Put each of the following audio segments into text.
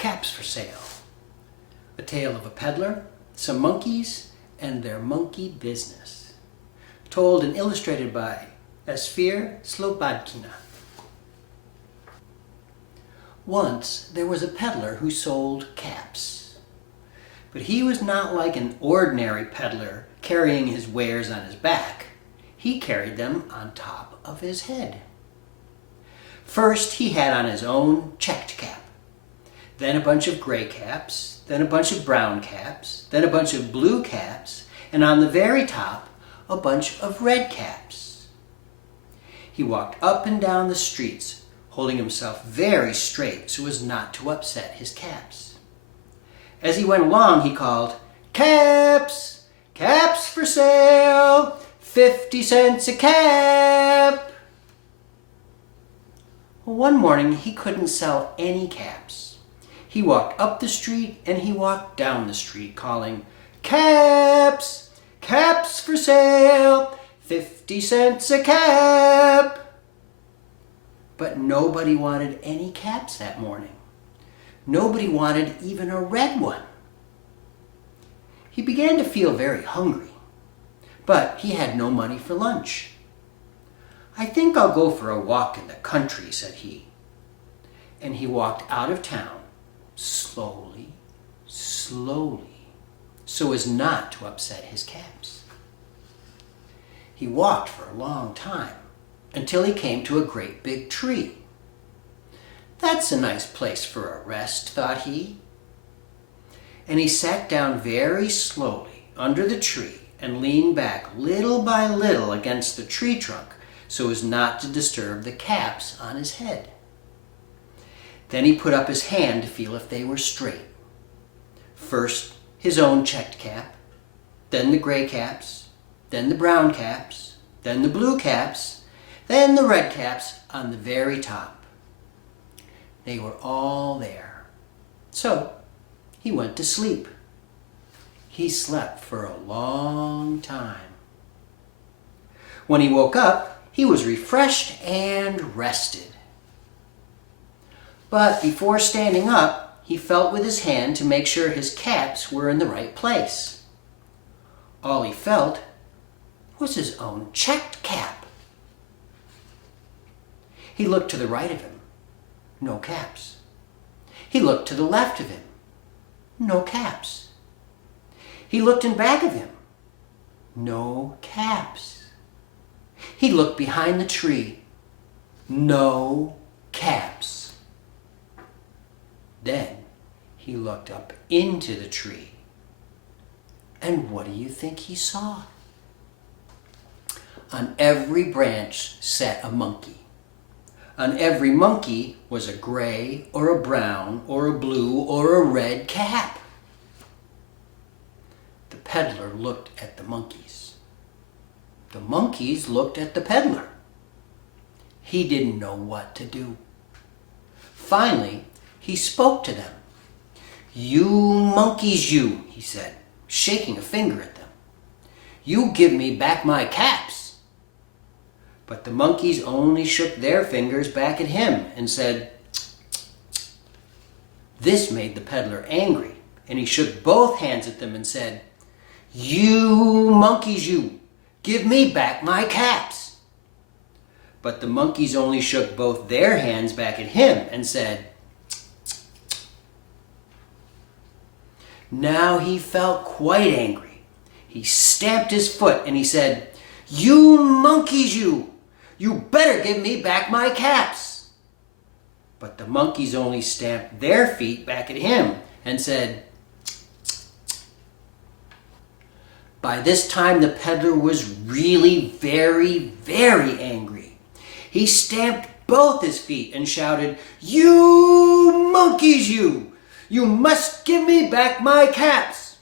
Caps for Sale. A tale of a peddler, some monkeys, and their monkey business. Told and illustrated by Esfir Slobodkina. Once there was a peddler who sold caps. But he was not like an ordinary peddler carrying his wares on his back. He carried them on top of his head. First he had on his own checked cap, then a bunch of gray caps, then a bunch of brown caps, then a bunch of blue caps, and on the very top, a bunch of red caps. He walked up and down the streets, holding himself very straight so as not to upset his caps. As he went along, he called, "Caps! Caps for sale! 50 cents a cap!" One morning, he couldn't sell any caps. He walked up the street and he walked down the street, calling, "Caps! Caps for sale! 50 cents a cap!" But nobody wanted any caps that morning. Nobody wanted even a red one. He began to feel very hungry, but he had no money for lunch. "I think I'll go for a walk in the country," said he. And he walked out of town, slowly, slowly, so as not to upset his caps. He walked for a long time, until he came to a great big tree. "That's a nice place for a rest," thought he. And he sat down very slowly under the tree and leaned back little by little against the tree trunk so as not to disturb the caps on his head. Then he put up his hand to feel if they were straight. First his own checked cap, then the gray caps, then the brown caps, then the blue caps, then the red caps on the very top. They were all there. So he went to sleep. He slept for a long time. When he woke up, he was refreshed and rested. But before standing up, he felt with his hand to make sure his caps were in the right place. All he felt was his own checked cap. He looked to the right of him. No caps. He looked to the left of him. No caps. He looked in back of him. No caps. He looked behind the tree. No caps. Then he looked up into the tree. And what do you think he saw? On every branch sat a monkey. On every monkey was a gray or a brown or a blue or a red cap. The peddler looked at the monkeys. The monkeys looked at the peddler. He didn't know what to do. Finally, he spoke to them. "You monkeys, you," he said, shaking a finger at them. "You give me back my caps." But the monkeys only shook their fingers back at him and said, "Tsk, tsk, tsk." This made the peddler angry, and he shook both hands at them and said, "You monkeys, you, give me back my caps." But the monkeys only shook both their hands back at him and said, "Tsk, tsk, tsk." Now he felt quite angry. He stamped his foot and he said, "You monkeys, you better give me back my caps." But the monkeys only stamped their feet back at him and said, "Tsk, tsk, tsk." By this time the peddler was really very, very angry. He stamped both his feet and shouted, "You monkeys, you must give me back my caps."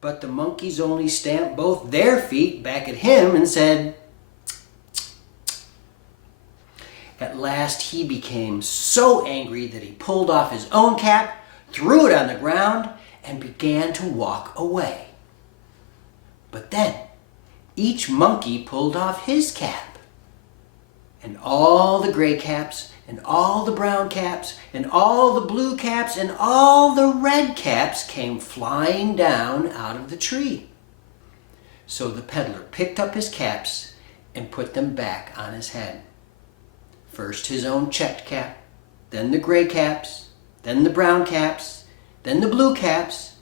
But the monkeys only stamped both their feet back at him and said, "Tsk, tsk, tsk." At last he became so angry that he pulled off his own cap, threw it on the ground, and began to walk away. But then each monkey pulled off his cap, and all the gray caps and all the brown caps, and all the blue caps, and all the red caps came flying down out of the tree. So the peddler picked up his caps and put them back on his head. First his own checked cap, then the gray caps, then the brown caps, then the blue caps,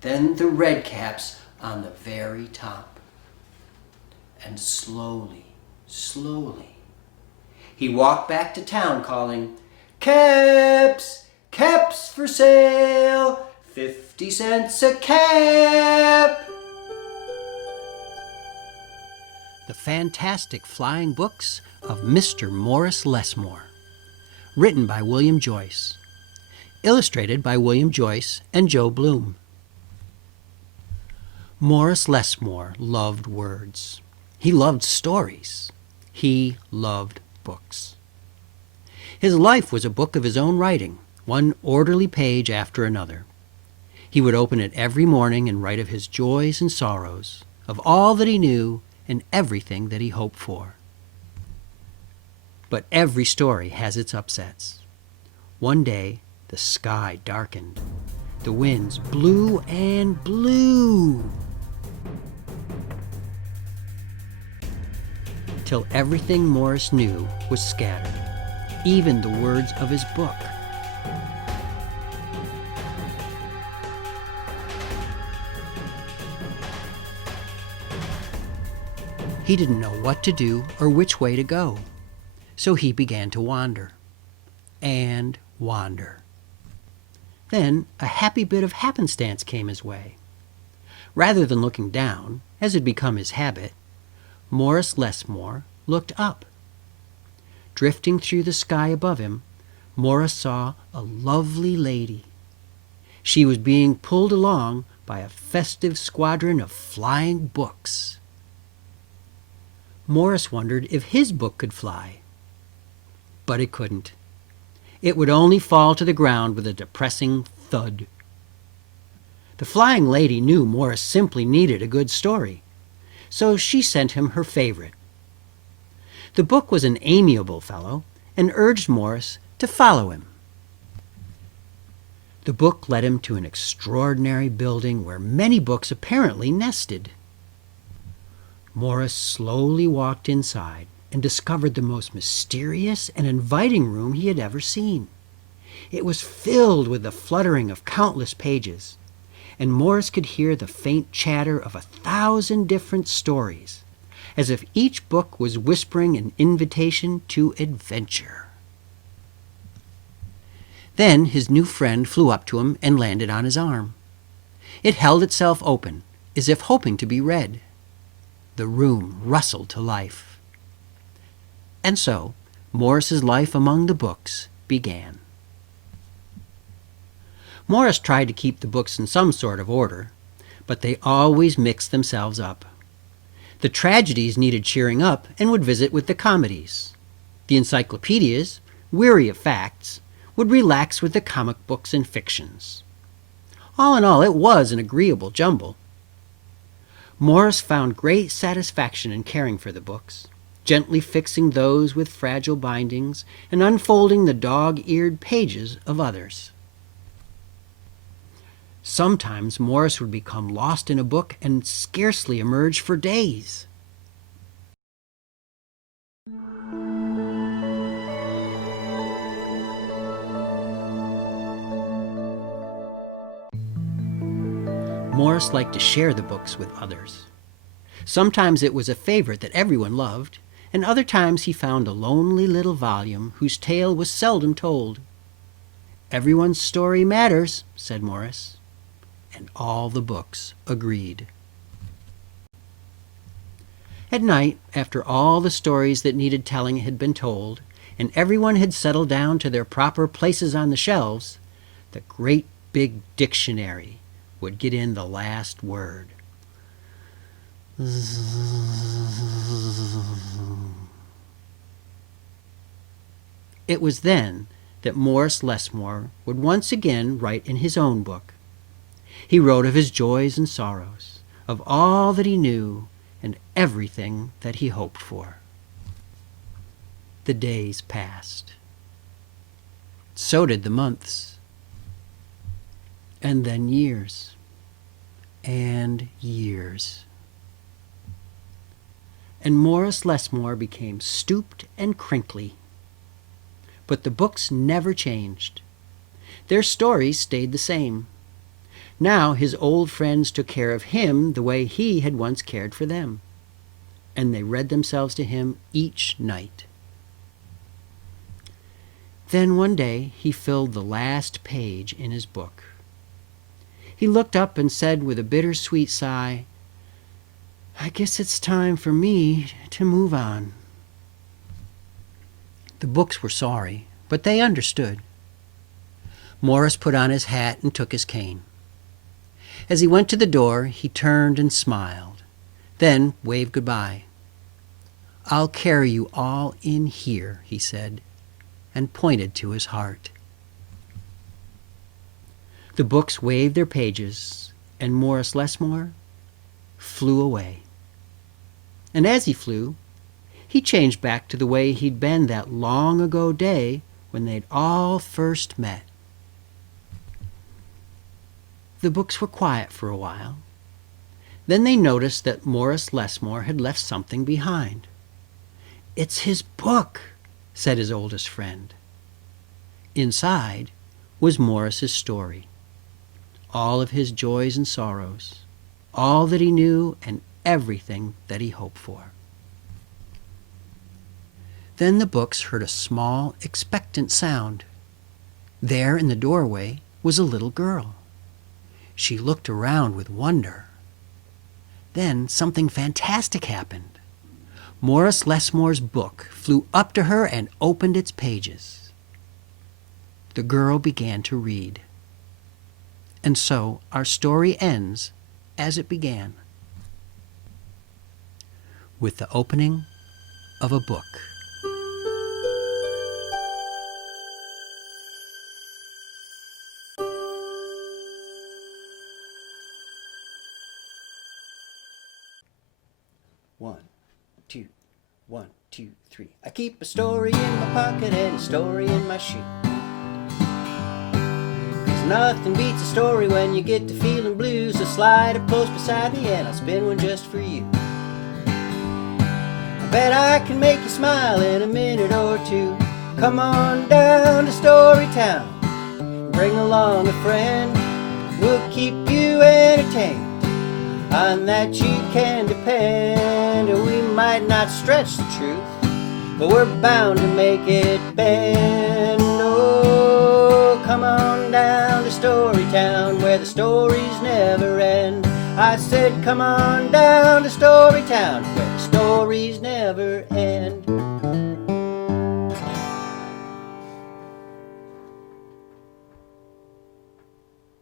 then the red caps on the very top. And slowly, slowly, he walked back to town calling, "Caps! Caps for sale! 50 cents a cap!" The Fantastic Flying Books of Mr. Morris Lesmore. Written by William Joyce. Illustrated by William Joyce and Joe Bloom. Morris Lesmore loved words. He loved stories. He loved books. His life was a book of his own writing, one orderly page after another. He would open it every morning and write of his joys and sorrows, of all that he knew and everything that he hoped for. But every story has its upsets. One day, the sky darkened. The winds blew and blew, till everything Morris knew was scattered, even the words of his book. He didn't know what to do or which way to go, so he began to wander and wander. Then a happy bit of happenstance came his way. Rather than looking down, as had become his habit, Morris Lesmore looked up. Drifting through the sky above him, Morris saw a lovely lady. She was being pulled along by a festive squadron of flying books. Morris wondered if his book could fly. But it couldn't. It would only fall to the ground with a depressing thud. The flying lady knew Morris simply needed a good story, so she sent him her favorite. The book was an amiable fellow and urged Morris to follow him. The book led him to an extraordinary building where many books apparently nested. Morris slowly walked inside and discovered the most mysterious and inviting room he had ever seen. It was filled with the fluttering of countless pages, and Morris could hear the faint chatter of 1,000 different stories, as if each book was whispering an invitation to adventure. Then his new friend flew up to him and landed on his arm. It held itself open, as if hoping to be read. The room rustled to life. And so, Morris's life among the books began. Morris tried to keep the books in some sort of order, but they always mixed themselves up. The tragedies needed cheering up and would visit with the comedies. The encyclopedias, weary of facts, would relax with the comic books and fictions. All in all, it was an agreeable jumble. Morris found great satisfaction in caring for the books, gently fixing those with fragile bindings and unfolding the dog-eared pages of others. Sometimes Morris would become lost in a book and scarcely emerge for days. Morris liked to share the books with others. Sometimes it was a favorite that everyone loved, and other times he found a lonely little volume whose tale was seldom told. "Everyone's story matters," said Morris, and all the books agreed. At night, after all the stories that needed telling had been told, and everyone had settled down to their proper places on the shelves, the great big dictionary would get in the last word. It was then that Morris Lesmore would once again write in his own book. He wrote of his joys and sorrows, of all that he knew and everything that he hoped for. The days passed. So did the months. And then years. And years. And Morris Lesmore became stooped and crinkly. But the books never changed. Their stories stayed the same. Now his old friends took care of him the way he had once cared for them, and they read themselves to him each night. Then one day he filled the last page in his book. He looked up and said with a bittersweet sigh, "I guess it's time for me to move on." The books were sorry, but they understood. Morris put on his hat and took his cane. As he went to the door, he turned and smiled, then waved goodbye. "I'll carry you all in here," he said, and pointed to his heart. The books waved their pages, and Morris Lesmore flew away. And as he flew, he changed back to the way he'd been that long ago day when they'd all first met. The books were quiet for a while. Then they noticed that Morris Lesmore had left something behind. "It's his book," said his oldest friend. Inside was Morris's story, all of his joys and sorrows, all that he knew and everything that he hoped for. Then the books heard a small, expectant sound. There in the doorway was a little girl. She looked around with wonder. Then something fantastic happened. Morris Lesmore's book flew up to her and opened its pages. The girl began to read. And so our story ends as it began, with the opening of a book. One, two, 1, 2, 3. I keep a story in my pocket and a story in my shoe. 'Cause nothing beats a story when you get to feeling blue. So slide up close beside me and I'll spin one just for you. I bet I can make you smile in a minute or two. Come on down to Storytown, bring along a friend. We'll keep you entertained, on that you can depend. We might not stretch the truth, but we're bound to make it bend. Oh, come on down to Storytown, where the stories never end. I said come on down to Storytown, where the stories never end.